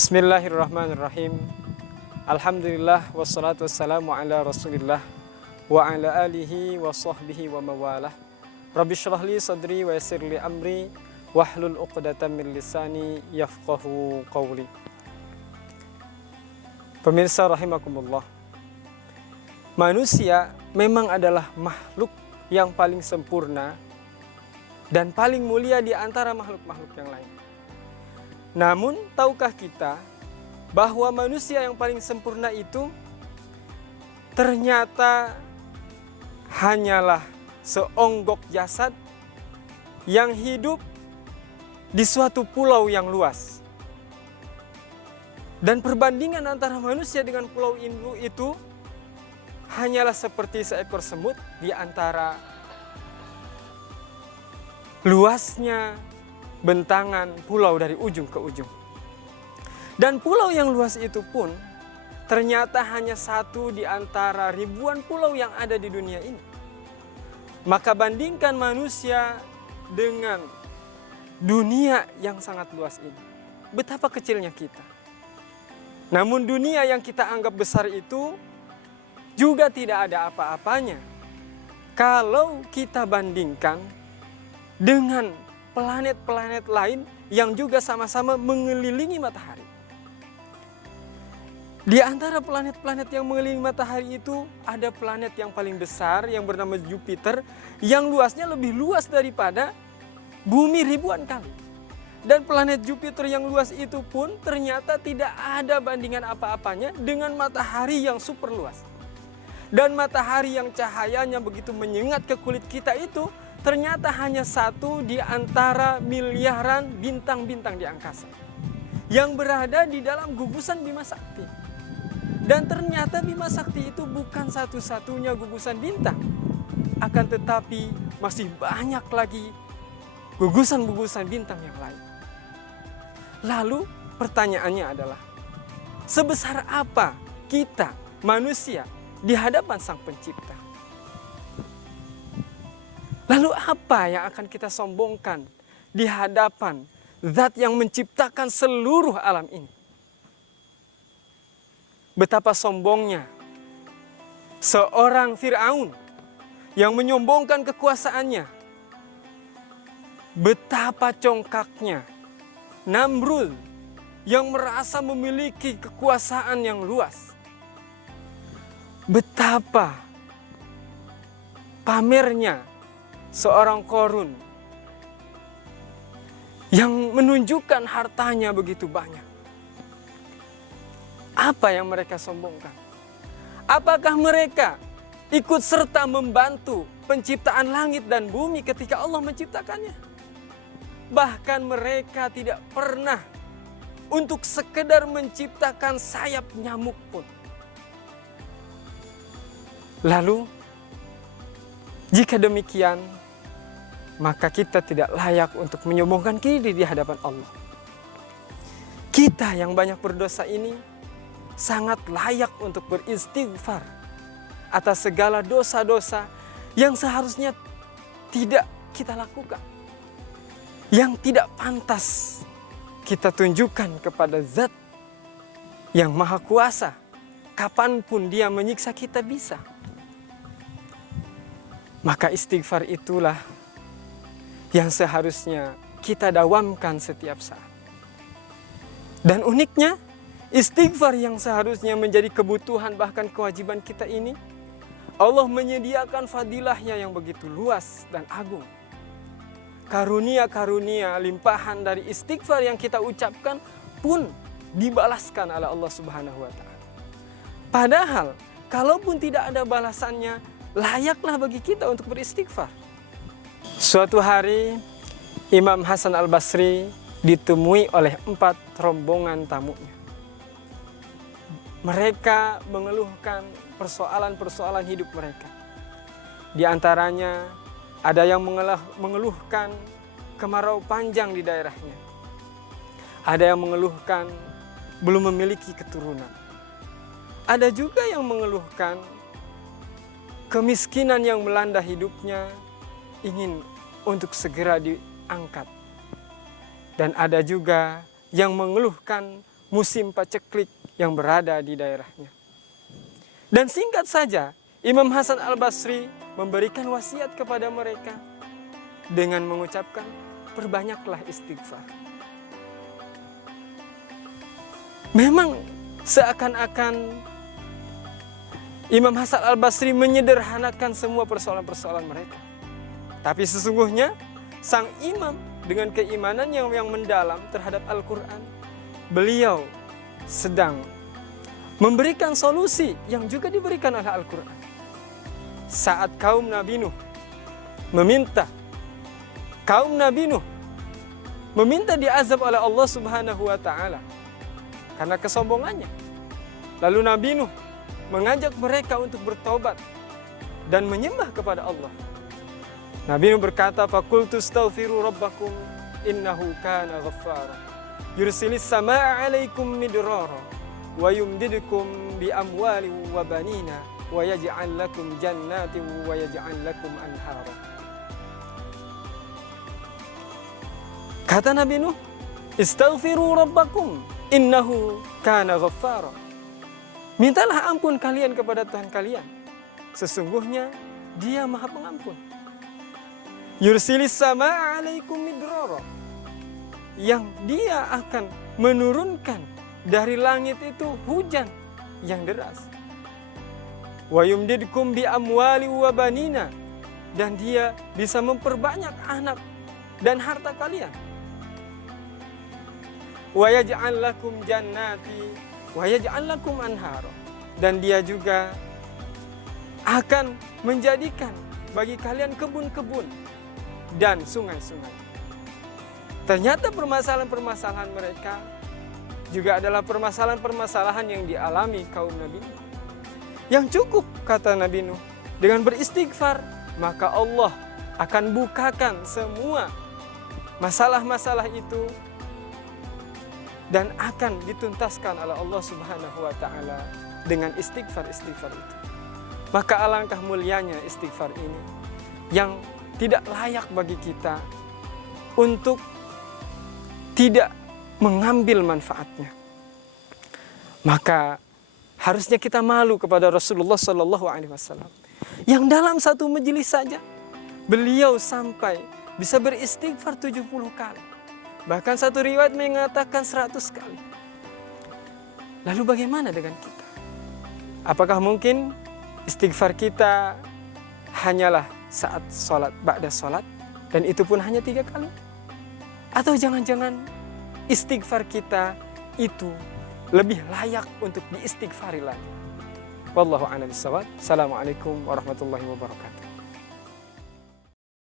Bismillahirrahmanirrahim. Alhamdulillah wassalatu wassalamu ala Rasulillah wa ala alihi wa sahbihi wa mawalah. Rabbi shrah li sadri wa yassir li amri wahlul 'uqdatam min lisani yafqahu qawli. Pemirsa rahimakumullah. Manusia memang adalah makhluk yang paling sempurna dan paling mulia di antara makhluk-makhluk yang lain. Namun, tahukah kita bahwa manusia yang paling sempurna itu ternyata hanyalah seonggok jasad yang hidup di suatu pulau yang luas. Dan perbandingan antara manusia dengan pulau itu hanyalah seperti seekor semut di antara luasnya bentangan pulau dari ujung ke ujung. Dan pulau yang luas itu pun ternyata hanya satu di antara ribuan pulau yang ada di dunia ini. Maka bandingkan manusia dengan dunia yang sangat luas ini. Betapa kecilnya kita. Namun dunia yang kita anggap besar itu juga tidak ada apa-apanya kalau kita bandingkan dengan planet-planet lain yang juga sama-sama mengelilingi matahari. Di antara planet-planet yang mengelilingi matahari itu ada planet yang paling besar yang bernama Jupiter yang luasnya lebih luas daripada bumi ribuan kali. Dan planet Jupiter yang luas itu pun ternyata tidak ada bandingan apa-apanya dengan matahari yang super luas. Dan matahari yang cahayanya begitu menyengat ke kulit kita itu ternyata hanya satu di antara miliaran bintang-bintang di angkasa yang berada di dalam gugusan Bima Sakti. Dan ternyata Bima Sakti itu bukan satu-satunya gugusan bintang, akan tetapi masih banyak lagi gugusan-gugusan bintang yang lain. Lalu pertanyaannya adalah, sebesar apa kita manusia di hadapan Sang Pencipta? Lalu apa yang akan kita sombongkan di hadapan Zat yang menciptakan seluruh alam ini? Betapa sombongnya seorang Fir'aun yang menyombongkan kekuasaannya. Betapa congkaknya Namrud yang merasa memiliki kekuasaan yang luas. Betapa pamernya seorang Korun yang menunjukkan hartanya begitu banyak. Apa yang mereka sombongkan? Apakah mereka ikut serta membantu penciptaan langit dan bumi ketika Allah menciptakannya? Bahkan mereka tidak pernah untuk sekedar menciptakan sayap nyamuk pun. Lalu, jika demikian, maka kita tidak layak untuk menyombongkan diri di hadapan Allah. Kita yang banyak berdosa ini sangat layak untuk beristighfar atas segala dosa-dosa yang seharusnya tidak kita lakukan, yang tidak pantas kita tunjukkan kepada Zat yang Maha Kuasa. Kapanpun Dia menyiksa kita bisa. Maka istighfar itulah yang seharusnya kita dawamkan setiap saat. Dan uniknya, istighfar yang seharusnya menjadi kebutuhan bahkan kewajiban kita ini, Allah menyediakan fadilahnya yang begitu luas dan agung. Karunia-karunia limpahan dari istighfar yang kita ucapkan pun dibalaskan oleh Allah Subhanahu wa Ta'ala. Padahal, kalaupun tidak ada balasannya, layaklah bagi kita untuk beristighfar. Suatu hari, Imam Hasan Al-Basri ditemui oleh 4 rombongan tamunya. Mereka mengeluhkan persoalan-persoalan hidup mereka. Di antaranya, ada yang mengeluhkan kemarau panjang di daerahnya. Ada yang mengeluhkan belum memiliki keturunan. Ada juga yang mengeluhkan kemiskinan yang melanda hidupnya, ingin untuk segera diangkat. Dan ada juga yang mengeluhkan musim paceklik yang berada di daerahnya. Dan singkat saja, Imam Hasan Al-Basri memberikan wasiat kepada mereka dengan mengucapkan, perbanyaklah istighfar. Memang seakan-akan Imam Hasan Al-Basri menyederhanakan semua persoalan-persoalan mereka. Tapi sesungguhnya sang imam dengan keimanan yang mendalam terhadap Al-Quran, beliau sedang memberikan solusi yang juga diberikan oleh Al-Quran. Saat kaum Nabi Nuh meminta diazab oleh Allah Subhanahu wa Ta'ala karena kesombongannya. Lalu Nabi Nuh mengajak mereka untuk bertobat dan menyembah kepada Allah. Nabi Nuh berkata, "Faqultu astaghfiru rabbakum innahu kana ghaffara yursilis samaa'a 'alaikum midrara wa yumdidukum bi amwalin wa banina wa yaj'al lakum jannatin wa yaj'al lakum anhara." Kata Nabi Nuh, "Istaghfiru rabbakum innahu kana ghaffara." Mintalah ampun kalian kepada Tuhan kalian. Sesungguhnya Dia Maha Pengampun. Yursilis samaa'a 'alaikum midrara. Yang Dia akan menurunkan dari langit itu hujan yang deras. Wa yumdidkum bi amwali wa banina. Dan Dia bisa memperbanyak anak dan harta kalian. Wa yaj'al lakum jannati wa yaj'al lakum anhara. Dan Dia juga akan menjadikan bagi kalian kebun-kebun dan sungai-sungai. Ternyata permasalahan-permasalahan mereka juga adalah permasalahan-permasalahan yang dialami kaum Nabi Nuh. Yang cukup, kata Nabi Nuh, dengan beristighfar, maka Allah akan bukakan semua masalah-masalah itu dan akan dituntaskan oleh Allah Subhanahu wa Ta'ala dengan istighfar-istighfar itu. Maka alangkah mulianya istighfar ini yang tidak layak bagi kita untuk tidak mengambil manfaatnya. Maka harusnya kita malu kepada Rasulullah SAW yang dalam satu majelis saja beliau sampai bisa beristighfar 70 kali. Bahkan satu riwayat mengatakan 100 kali. Lalu bagaimana dengan kita? Apakah mungkin istighfar kita hanyalah saat sholat, ba'da sholat, dan itu pun hanya 3 kali? Atau jangan-jangan istighfar kita itu lebih layak untuk diistighfari lagi? Wallahu a'lam bishawab. Assalamualaikum warahmatullahi wabarakatuh.